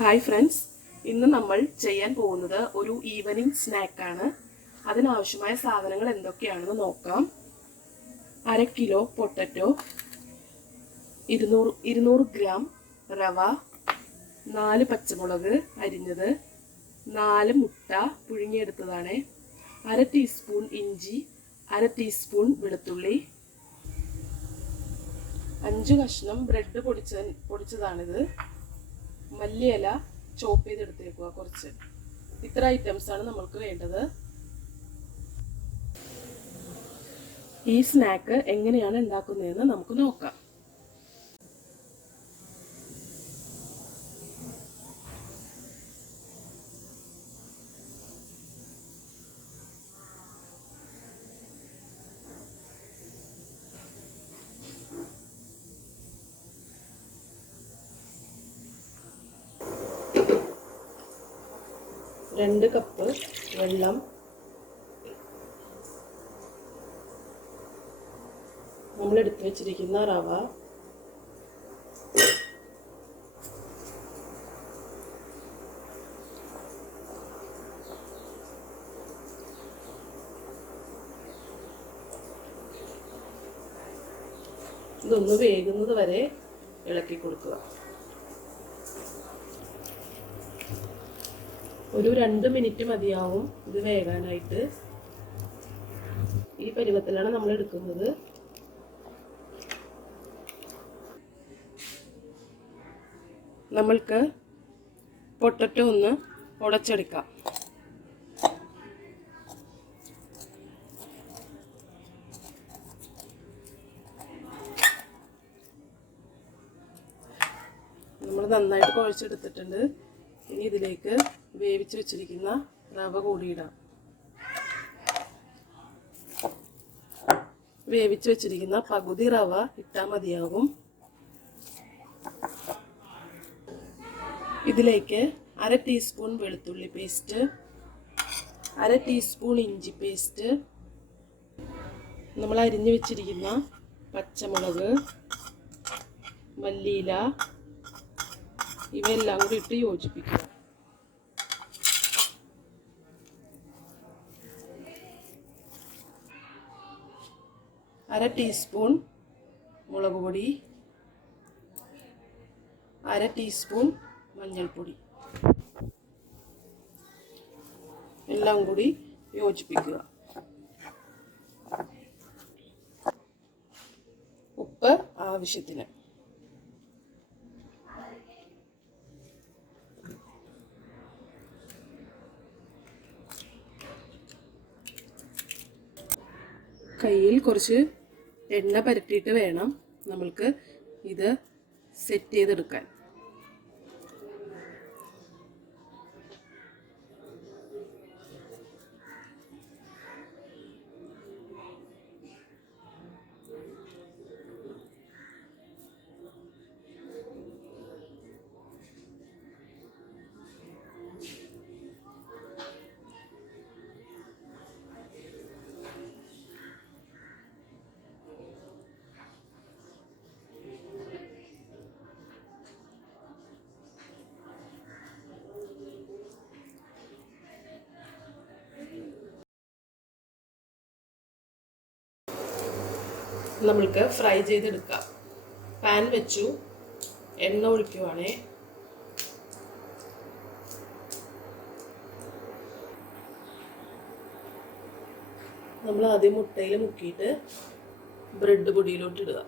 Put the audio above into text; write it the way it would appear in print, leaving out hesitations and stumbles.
Hi friends, ഇന്ന് നമ്മൾ ചെയ്യാൻ പോകുന്നത് ഒരു ഈവനിങ് സ്നാക്കാണ്. അതിനാവശ്യമായ സാധനങ്ങൾ എന്തൊക്കെയാണെന്ന് നോക്കാം. 1/2 കിലോ പൊട്ടറ്റോ, 200 ഗ്രാം റവ, 4 പച്ചമുളക് അരിഞ്ഞത്, 4 മുട്ട പുഴുങ്ങിയെടുത്തതാണ്, 1/2 ടീസ്പൂൺ ഇഞ്ചി, 1/2 ടീസ്പൂൺ വെളുത്തുള്ളി, 5 കഷ്ണം ബ്രെഡ് പൊടിച്ചതാണിത്, മല്ലിയില ചോപ്പ് ചെയ്തെടുത്തേക്കുക കുറച്ച്. ഇത്ര ഐറ്റംസ് ആണ് നമ്മൾക്ക് വേണ്ടത്. ഈ സ്നാക്ക് എങ്ങനെയാണ് ഉണ്ടാക്കുന്നതെന്ന് നമുക്ക് നോക്കാം. രണ്ട് കപ്പ് വെള്ളം, നമ്മൾ എടുത്തു വെച്ചിരിക്കുന്ന റവ, ഇതൊന്ന് വേകുന്നത് വരെ ഇളക്കി കൊടുക്കുക. ഒരു 2 മിനിറ്റ് മതിയാവും ഇത് വേകാനായിട്ട്. ഈ പരുവത്തിലാണ് നമ്മൾ എടുക്കുന്നത്. നമ്മൾക്ക് പൊട്ടറ്റോ ഒന്ന് ഉടച്ചെടുക്കാം. നമ്മൾ നന്നായിട്ട് കുഴച്ചെടുത്തിട്ടുണ്ട്. ഇനി ഇതിലേക്ക് വേവിച്ച് വെച്ചിരിക്കുന്ന റവ കൂടിയിടാം. വേവിച്ച് വെച്ചിരിക്കുന്ന പകുതി റവ ഇട്ടാൽ മതിയാകും. ഇതിലേക്ക് 1/2 ടീസ്പൂൺ വെളുത്തുള്ളി പേസ്റ്റ്, 1/2 ടീസ്പൂൺ ഇഞ്ചി പേസ്റ്റ്, നമ്മൾ അരിഞ്ഞു വെച്ചിരിക്കുന്ന പച്ചമുളക്, മല്ലിയില, ഇവയെല്ലാം കൂടി ഇട്ട് യോജിപ്പിക്കുക. അര ടീസ്പൂൺ മുളക് പൊടി, 1/2 ടീസ്പൂൺ മഞ്ഞൾപ്പൊടി, എല്ലാം കൂടി യോജിപ്പിക്കുക. ഉപ്പ് ആവശ്യത്തിന്. കയ്യിൽ കുറച്ച് എണ്ണ പരട്ടിയിട്ട് വേണം നമ്മൾക്ക് ഇത് സെറ്റ് ചെയ്തെടുക്കാൻ. നമ്മൾക്ക് ഫ്രൈ ചെയ്തെടുക്കാം. പാൻ വെച്ചു, എണ്ണ ഒഴിക്കുവാണേ. നമ്മൾ ആദ്യം മുട്ടയിൽ മുക്കിയിട്ട് ബ്രെഡ് പൊടിയിലോട്ട് ഇടുക.